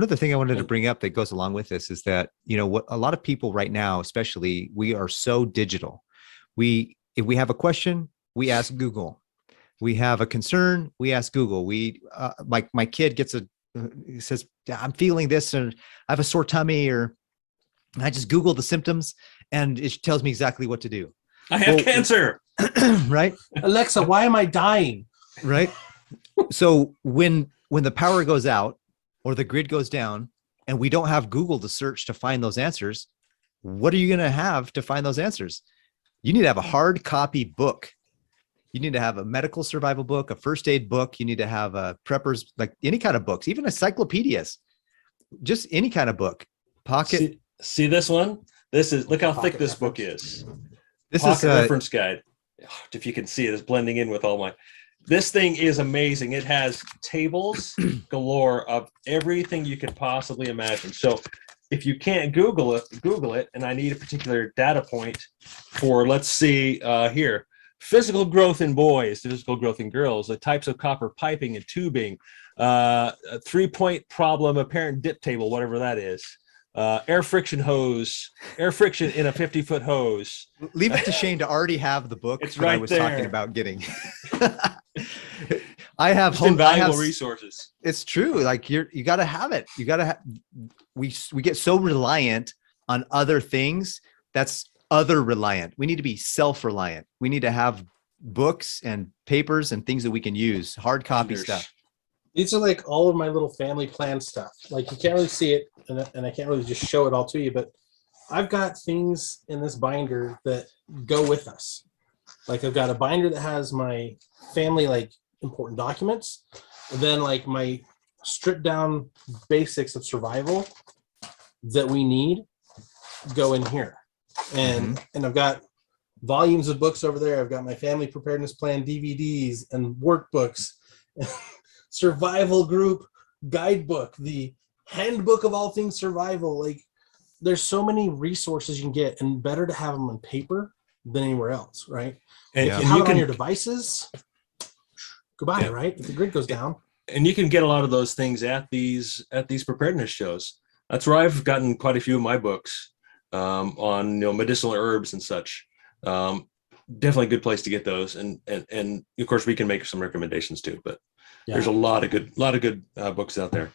One other thing I wanted to bring up that goes along with this is that, what a lot of people right now, especially, we are so digital. If we have a question, we ask Google. We have a concern, we ask Google. My kid says, I'm feeling this, or I have a sore tummy, or I just Google the symptoms and it tells me exactly what to do. I have cancer. Right? Alexa, why am I dying? Right. So when the power goes out or the grid goes down and we don't have Google to search to find those answers, what are you going to have to find those answers? You need to have a hard copy book. You need to have a medical survival book, a first aid book. You need to have a preppers, like any kind of books, even encyclopedias, just any kind of book. Pocket. See this one? Look how thick this book is. This Pocket is reference guide. If you can see it, it's blending in with all my. This thing is amazing. It has tables galore of everything you could possibly imagine. So if you can't Google it, and I need a particular data point for, let's see here, physical growth in boys, physical growth in girls, the types of copper piping and tubing, a 3-point problem, apparent dip table, whatever that is. Air friction hose, air friction in a 50-foot hose. Leave it to Shane to already have the book It's that right I was there. talking about getting. I have invaluable resources. It's true. Like you got to have it. You got to have. We get so reliant on other things. That's other reliant. We need to be self-reliant. We need to have books and papers and things that we can use. Hard copy stuff. These are like all of my little family plan stuff. Like you can't really see it, and I can't really just show it all to you, but I've got things in this binder that go with us. Like I've got a binder that has my family, like important documents, and then like my stripped down basics of survival that we need go in here. And I've got volumes of books over there. I've got my family preparedness plan DVDs and workbooks, survival group guidebook, the handbook of all things survival. Like there's so many resources you can get, and better to have them on paper than anywhere else, right? And if you have it on your devices, goodbye, right? If the grid goes down. And you can get a lot of those things at these preparedness shows. That's where I've gotten quite a few of my books on medicinal herbs and such. Definitely a good place to get those, and of course we can make some recommendations too. But there's a lot of good books out there.